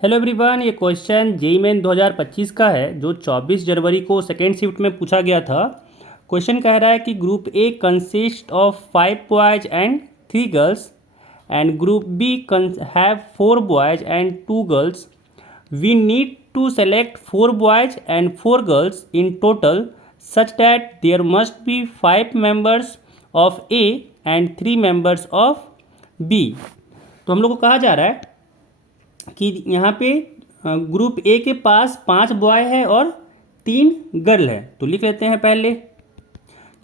Hello everyone, ये question JEE main 2025 का है जो 24 जनवरी को सेकेंड शिफ्ट में पूछा गया था। क्वेश्चन कह रहा है कि group A consist of 5 boys and 3 girls and group B have 4 boys and 2 girls. We need to select 4 boys and 4 girls in total such that there must be 5 members of A and 3 members of B. तो हम लोग को कहा जा रहा है कि यहाँ पे ग्रुप ए के पास 5 बॉय है और 3 गर्ल है। तो लिख लेते हैं पहले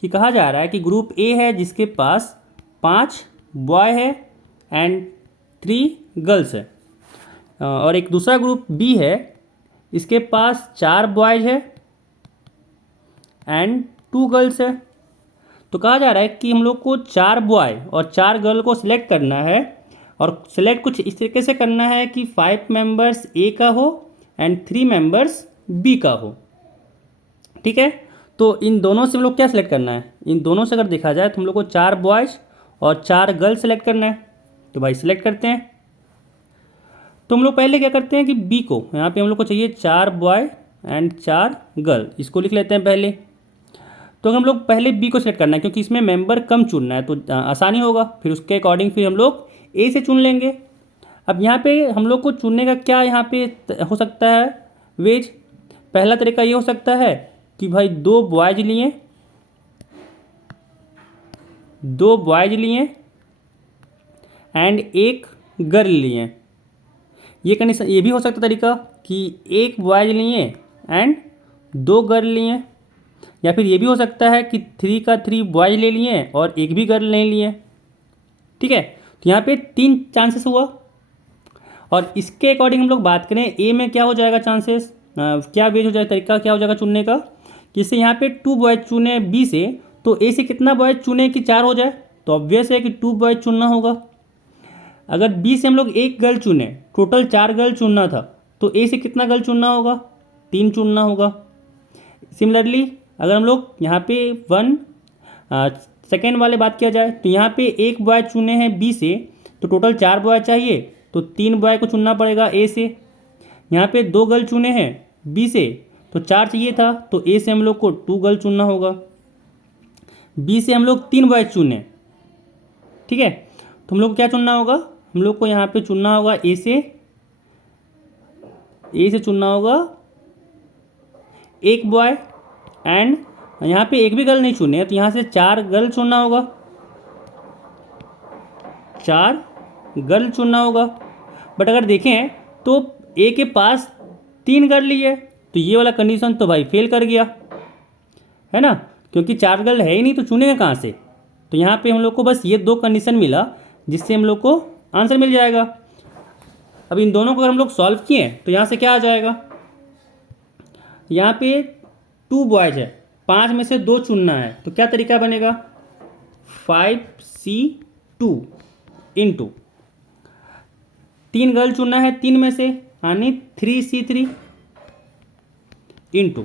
कि कहा जा रहा है कि ग्रुप ए है जिसके पास 5 बॉय है एंड 3 गर्ल्स है, और एक दूसरा ग्रुप बी है इसके पास 4 बॉयज है एंड 2 गर्ल्स है। तो कहा जा रहा है कि हम लोग को 4 बॉय और 4 गर्ल को सिलेक्ट करना है, और सिलेक्ट कुछ इस तरीके से करना है कि 5 मेंबर्स ए का हो एंड 3 मेंबर्स बी का हो। ठीक है, तो इन दोनों से हम लोग क्या सिलेक्ट करना है, इन दोनों से अगर देखा जाए तो हम लोग को 4 बॉयज़ और 4 गर्ल सेलेक्ट करना है। तो भाई सिलेक्ट करते हैं। तो हम लोग पहले क्या करते हैं कि बी को, यहाँ पे हम लोग को चाहिए 4 बॉय एंड 4 गर्ल, इसको लिख लेते हैं पहले। तो हम लोग पहले बी को सिलेक्ट करना है क्योंकि इसमें मेंबर कम चुनना है, तो आसानी होगा। फिर उसके अकॉर्डिंग फिर हम लोग ए से चुन लेंगे। अब यहाँ पे हम लोग को चुनने का क्या यहाँ पे हो सकता है वेज। पहला तरीका ये हो सकता है कि भाई 2 बॉयज लिए एंड 1 गर्ल लिए। ये कंडीशन, ये भी हो सकता तरीका कि 1 बॉयज लिए एंड 2 गर्ल लिए, या फिर ये भी हो सकता है कि 3 बॉयज ले लिए और 1 भी गर्ल नहीं लिए। ठीक है, तो यहाँ पे 3 चांसेस हुआ। और इसके अकॉर्डिंग हम लोग बात करें ए में क्या हो जाएगा चांसेस, क्या वेज हो जाएगा, तरीका क्या हो जाएगा चुनने का। जैसे यहाँ पे 2 बॉयज चुने बी से, तो ए से कितना बॉयज चुने कि 4 हो जाए, तो ऑब्वियस है कि 2 बॉयज चुनना होगा। अगर बी से हम लोग 1 गर्ल चुने, टोटल 4 गर्ल चुनना था, तो ए से कितना गर्ल चुनना होगा, 3 चुनना होगा। सिमिलरली अगर हम लोग यहाँ पे सेकेंड वाले बात किया जाए, तो यहाँ पे 1 बॉय चुने हैं बी से, तो टोटल 4 बॉय चाहिए, तो 3 बॉय को चुनना पड़ेगा ए से। यहाँ पे 2 गर्ल चुने हैं बी से, तो 4 चाहिए था, तो ए से हम लोग को 2 गर्ल चुनना होगा। बी से हम लोग 3 बॉय चुने, ठीक है, तो हम लोग को क्या चुनना होगा, हम लोग को यहाँ पे चुनना होगा ए से चुनना होगा 1 बॉय, एंड यहाँ पे 1 भी गर्ल नहीं चुने, तो यहाँ से 4 गर्ल चुनना होगा, 4 गर्ल चुनना होगा। बट अगर देखें तो ए के पास 3 गर्ल ली है, तो ये वाला कंडीशन तो भाई फेल कर गया है ना, क्योंकि 4 गर्ल है ही नहीं, तो चुनेगा कहाँ से। तो यहाँ पे हम लोग को बस ये 2 कंडीशन मिला जिससे हम लोग को आंसर मिल जाएगा। अब इन दोनों को अगर हम लोग सॉल्व किए तो यहाँ से क्या आ जाएगा, यहाँ पे 2 बॉयज है, 5 में से 2 चुनना है, तो क्या तरीका बनेगा, 5C2 इंटू 3 गर्ल चुनना है 3 में से, यानी 3C3 इंटू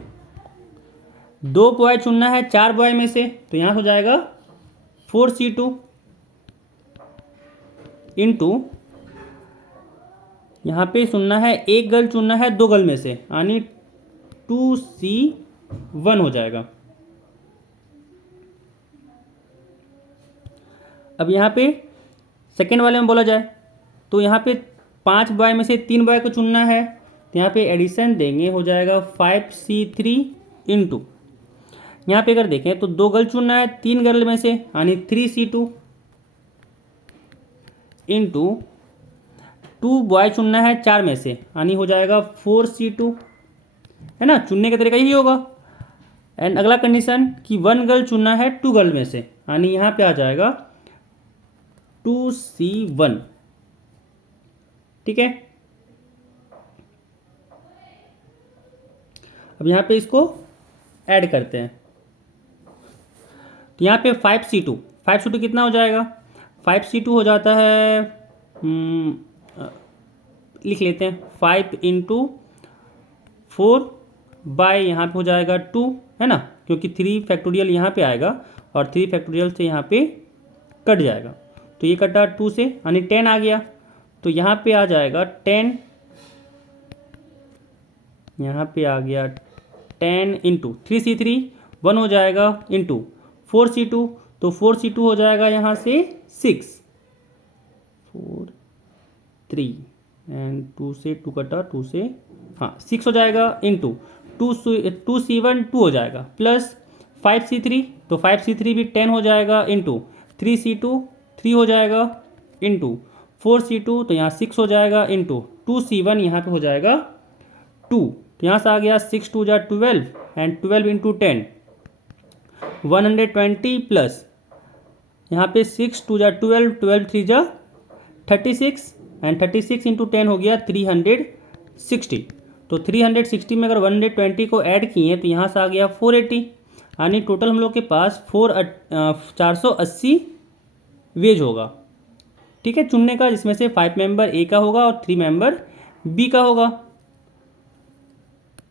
2 बॉय चुनना है 4 बॉय में से, तो यहाँ हो जाएगा 4C2 इंटू यहाँ पे चुनना है 1 गर्ल चुनना है 2 गर्ल में से, यानी 2C1 हो जाएगा। अब यहाँ पे सेकेंड वाले में बोला जाए तो यहाँ पे 5 बॉय में से 3 बॉय को चुनना है, तो यहाँ पे एडिशन देंगे, हो जाएगा 5C3 इंटू यहाँ पे अगर देखें तो 2 गर्ल चुनना है 3 गर्ल में से, यानी 3C2 इंटू 2 बॉय चुनना है 4 में से, यानी हो जाएगा 4C2, है ना। चुनने का तरीका यही होगा। एंड अगला कंडीशन कि 1 गर्ल चुनना है 2 गर्ल में से, यानी यहाँ पे आ जाएगा 2C1। ठीक है, अब यहाँ पे इसको ऐड करते हैं, तो यहाँ पे 5C2 कितना हो जाएगा, 5C2 हो जाता है, लिख लेते हैं 5 इंटू 4 बाय यहाँ पे हो जाएगा 2, है ना, क्योंकि 3 फैक्टोरियल यहाँ पे आएगा और 3 फैक्टोरियल से यहाँ पे कट जाएगा, तो ये कटा 2 से, यानी 10 आ गया। तो यहाँ पे आ जाएगा 10 यहाँ पे आ गया 10 इंटू 3C3 1 हो जाएगा इंटू 4C2, तो 4C2 हो जाएगा यहाँ से 6 4 3 एंड 2 से 2 कटा 2 से हाँ 6 हो जाएगा इंटू 2C1 2 हो जाएगा प्लस 5C3, तो 5C3 भी 10 हो जाएगा इंटू 3C2 3 हो जाएगा इंटू 4C2, तो यहाँ 6 हो जाएगा इंटू 2C1 यहाँ पे हो जाएगा 2, तो यहाँ से आ गया 6 2 जा 12 एंड 12 इंटू 10 120 प्लस यहाँ पे 6 2 जा 12 12 3 जा 36 एंड 36 इंटू 10 हो गया 360, तो 360 में अगर 120 को ऐड किए तो यहाँ से आ गया 480, यानी टोटल हम लोग के पास 480 वेज होगा। ठीक है, चुनने का, जिसमें से 5 मेंबर ए का होगा और 3 मेंबर बी का होगा।